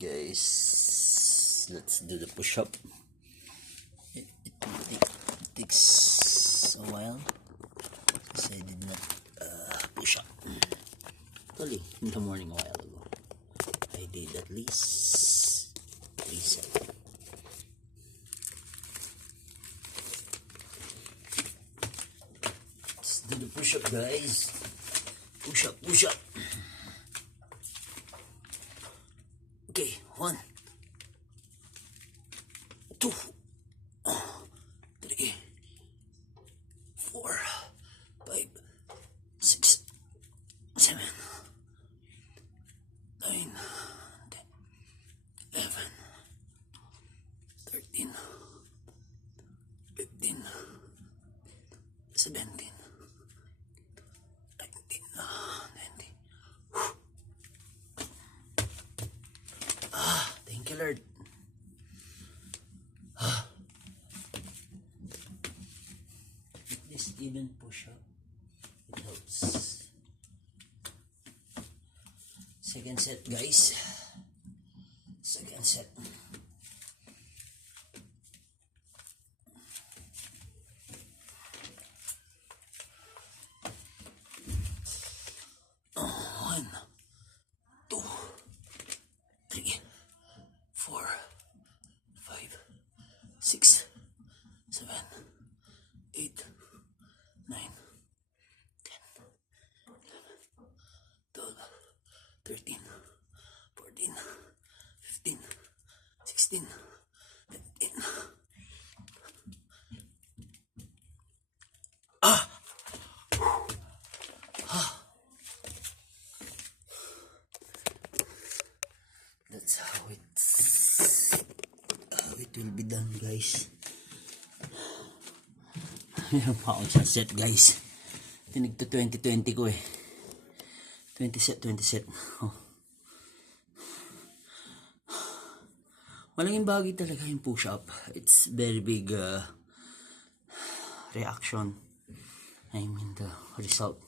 Guys, let's do the push-up. It takes a while since I did not push up. Actually, in the morning a while ago, I did at least 3 sets. Let's do the push-up, guys. Push up, push up. Okay, 1, 2, 3, 4, 5, 6, 7, 9, 10, 11, 13, 15, 17, 19, 20. Thank you, Lord. This even push up, it helps. Second set, guys. Second set. One, 2, 3, 4, 5, 6, 7, 8, 9, 10, 11, 12, 13, 14, 15, 16, 17. That's how it will be done, guys. Meron pa akong isang set, guys. Tinig to 2020 ko eh. 20 set. Oh. Malaking bagay talaga yung push-up. It's very big reaction. I mean the result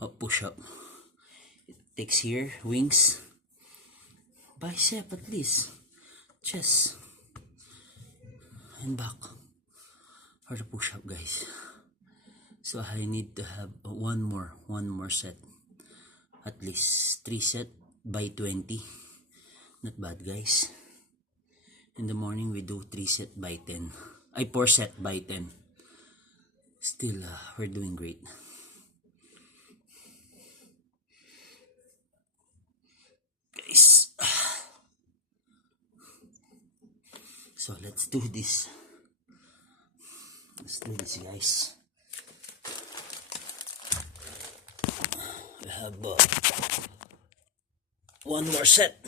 of push-up. It takes here, wings, bicep at least, chest, and back for the push-up, guys. So I need to have one more set, at least 3 set by 20. Not bad, guys. In the morning we do 3 set by 10. 4 set by 10. Still we're doing great. Guys, so let's do this. Let's do this, guys. We have one more set.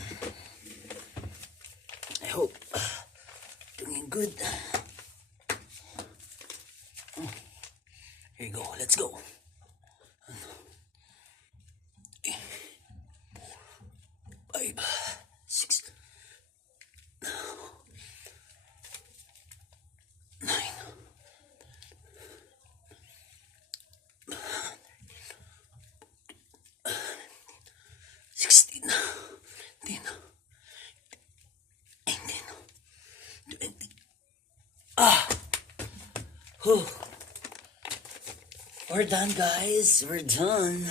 I hope doing good. Here you go. Let's go. 5, 6, 9, 16, 17, 18, 20. We're done, guys. We're done.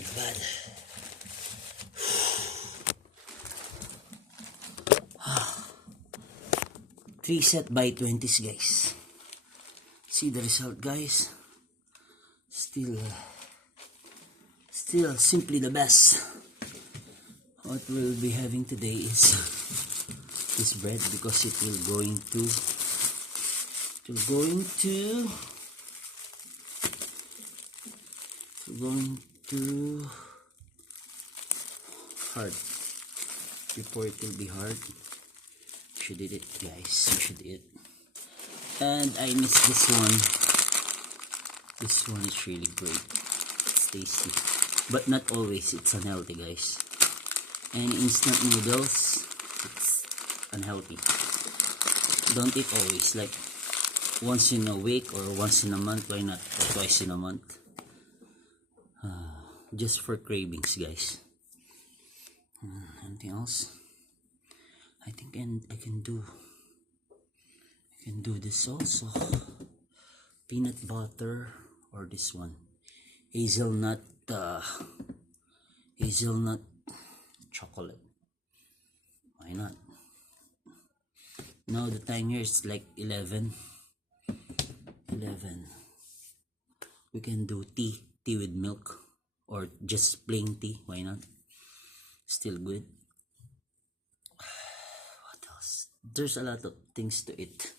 Not bad. 3 set by 20s, guys. See the result, guys. Still simply the best. What we'll be having today is this bread, because it will going to hard. Before it will be hard, you should eat it, guys. You should eat. And I miss this one. This one is really great. It's tasty, but not always. It's unhealthy, guys. And instant noodles, it's unhealthy. Don't eat always, like once in a week or once in a month. Why not? Or twice in a month. just for cravings, guys. Anything else? I think I can do this also. Peanut butter or this one, hazelnut chocolate. Why not? Now the time here is like 11. We can do tea with milk or just plain tea. Why not? Still good. What else? There's a lot of things to eat.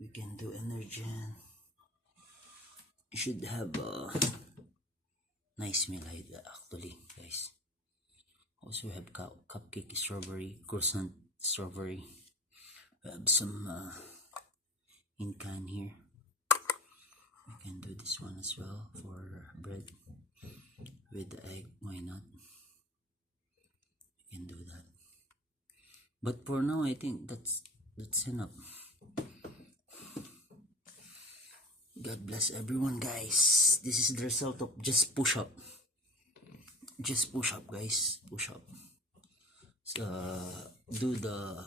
We can do Energen. You should have a nice meal actually, guys. Also have cupcake strawberry, croissant strawberry. We have some in can here. We can do this one as well for bread with the egg. Why not? We can do that. But for now, I think that's enough. God bless everyone, guys. This is the result of just push up. Just push up, guys. Push up. So, do the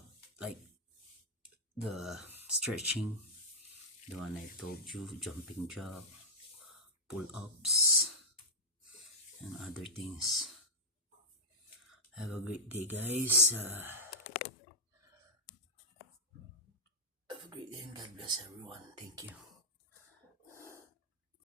stretching, the one I told you, jumping jack, pull-ups, and other things. Have a great day, guys. Have a great day and God bless everyone. Thank you.